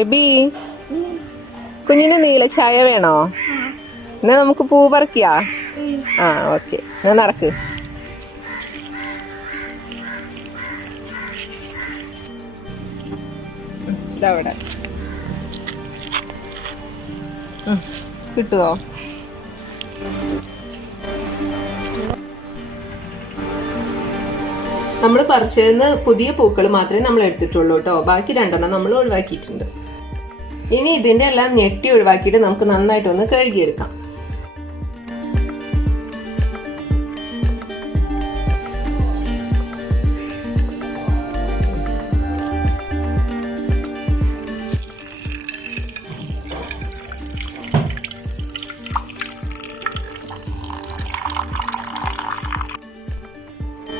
AB, കുഞ്ഞിന് നീല ചായ വേണോ? എന്നാ നമുക്ക് പൂ പറിക്കാ. ആ ഓക്കെ, എന്നാ നടക്ക്. ഇതവിടെ കിട്ടുവോ? നമ്മൾ പറിച്ചതിന് പുതിയ പൂക്കൾ മാത്രമേ നമ്മൾ എടുത്തിട്ടുള്ളൂ കേട്ടോ. ബാക്കി 2 നമ്മൾ ഒഴിവാക്കിയിട്ടുണ്ട്. ഇനി ഇതിന്റെ എല്ലാം ഞെട്ടി ഒഴിവാക്കിയിട്ട് നമുക്ക് നന്നായിട്ടൊന്ന് കഴുകിയെടുക്കാം.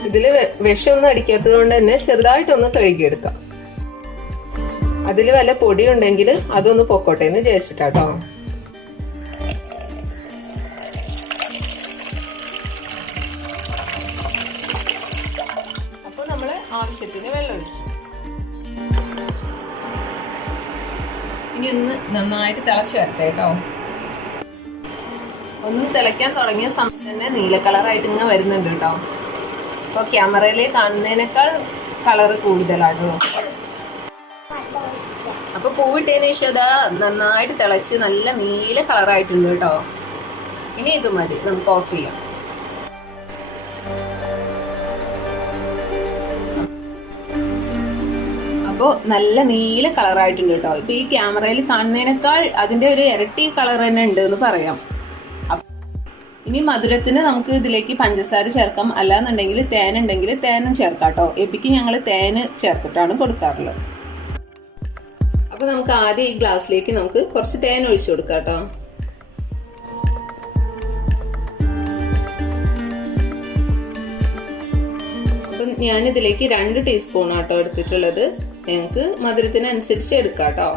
ഇതില് വിഷമൊന്നും അടിക്കാത്തത് കൊണ്ട് തന്നെ ചെറുതായിട്ടൊന്ന് കഴുകിയെടുക്കാം. അതിൽ വല്ല പൊടി ഉണ്ടെങ്കിൽ അതൊന്ന് പൊക്കോട്ടെ എന്ന് വിചാരിച്ചിട്ടാട്ടോ. അപ്പൊ നമ്മള് ആവശ്യത്തിന് വെള്ളം ഒഴിച്ചു. ഇനി ഒന്ന് നന്നായിട്ട് തിളച്ച് വരട്ടെ കേട്ടോ. ഒന്ന് തിളയ്ക്കാൻ തുടങ്ങിയ സമയത്ത് തന്നെ നീല കളറായിട്ട് ഇങ്ങനെ വരുന്നുണ്ട് കേട്ടോ. അപ്പൊ ക്യാമറയിൽ കാണുന്നതിനേക്കാൾ കളറ് കൂടുതലാട്ടോ. അപ്പൊ പൂവിട്ടതിന് ശേഷം അതാ നന്നായിട്ട് തിളച്ച് നല്ല നീല കളറായിട്ടുണ്ട് കേട്ടോ. ഇനി ഇത് മതി, നമുക്ക് ഓഫ് ചെയ്യാം. അപ്പോൾ നല്ല നീല കളറായിട്ടുണ്ട് കേട്ടോ. ഇപ്പൊ ഈ ക്യാമറയിൽ കാണുന്നതിനേക്കാൾ അതിന്റെ ഒരു ഇരട്ടി കളർ തന്നെ ഉണ്ട് എന്ന് പറയാം. ഇനി മധുരത്തിന് നമുക്ക് ഇതിലേക്ക് പഞ്ചസാര ചേർക്കാം, അല്ലാന്നുണ്ടെങ്കിൽ തേൻ ഉണ്ടെങ്കിൽ തേനും ചേർക്കാം കേട്ടോ. എബിക്ക് ഞങ്ങൾ തേന് ചേർത്തിട്ടാണ് കൊടുക്കാറുള്ളത്. അപ്പൊ നമുക്ക് ആദ്യം ഈ ഗ്ലാസ്സിലേക്ക് നമുക്ക് കുറച്ച് തേൻ ഒഴിച്ചു കൊടുക്കാം കേട്ടോ. അപ്പൊ ഞാനിതിലേക്ക് 2 ടീസ്പൂൺ ആട്ടോ എടുത്തിട്ടുള്ളത്. ഞങ്ങൾക്ക് മധുരത്തിനനുസരിച്ച് എടുക്കാം കേട്ടോ.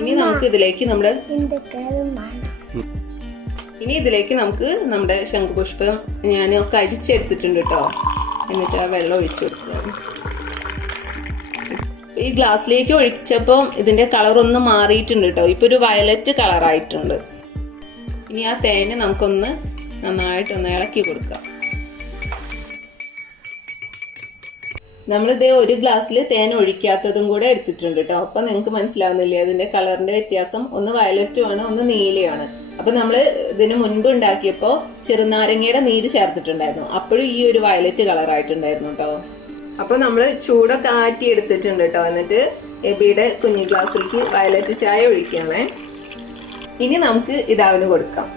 ഇനി നമുക്ക് ഇതിലേക്ക് നമുക്ക് നമ്മുടെ ശംഖുപുഷ്പം ഞാൻ ഒക്കെ അരിച്ചെടുത്തിട്ടുണ്ട് കേട്ടോ. എന്നിട്ട് ആ വെള്ളം ഒഴിച്ചു കൊടുക്കുക. ഈ ഗ്ലാസ്സിലേക്ക് ഒഴിച്ചപ്പോൾ ഇതിന്റെ കളർ ഒന്ന് മാറിയിട്ടുണ്ട് കേട്ടോ. ഇപ്പൊ ഒരു വയലറ്റ് കളറായിട്ടുണ്ട്. ഇനി ആ തേന് നമുക്കൊന്ന് നന്നായിട്ടൊന്ന് ഇളക്കി കൊടുക്കാം. നമ്മളിതേ ഒരു ഗ്ലാസ്സിൽ തേൻ ഒഴിക്കാത്തതും കൂടെ എടുത്തിട്ടുണ്ട് കേട്ടോ. അപ്പൊ നിങ്ങൾക്ക് മനസ്സിലാവുന്നില്ലേ അതിന്റെ കളറിന്റെ വ്യത്യാസം? ഒന്ന് വയലറ്റും ആണ്, ഒന്ന് നീലയാണ്. അപ്പൊ നമ്മള് ഇതിന് മുൻപ് ഉണ്ടാക്കിയപ്പോ ചെറുനാരങ്ങയുടെ നീര് ചേർത്തിട്ടുണ്ടായിരുന്നു. അപ്പോഴും ഈ ഒരു വയലറ്റ് കളറായിട്ടുണ്ടായിരുന്നു കേട്ടോ. അപ്പൊ നമ്മള് ചൂടൊക്കെ ആറ്റി എടുത്തിട്ടുണ്ട് കേട്ടോ. എന്നിട്ട് എബിയുടെ കുഞ്ഞു ഗ്ലാസ്സിലേക്ക് വയലറ്റ് ചായ ഒഴിക്കുകയാണേ. ഇനി നമുക്ക് ഇതാവിന് കൊടുക്കാം.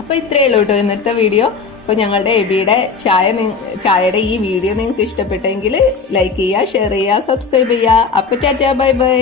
അപ്പൊ ഇത്രയേ ഉള്ളൂ കേട്ടോ ഇന്നത്തെ വീഡിയോ. അപ്പോൾ ഞങ്ങളുടെ എബിയുടെ ചായയുടെ ഈ വീഡിയോ നിങ്ങൾക്ക് ഇഷ്ടപ്പെട്ടെങ്കിൽ ലൈക്ക് ചെയ്യുക, ഷെയർ ചെയ്യുക, സബ്സ്ക്രൈബ് ചെയ്യുക. അപ്പോൾ ടാറ്റാ, ബൈ ബൈ.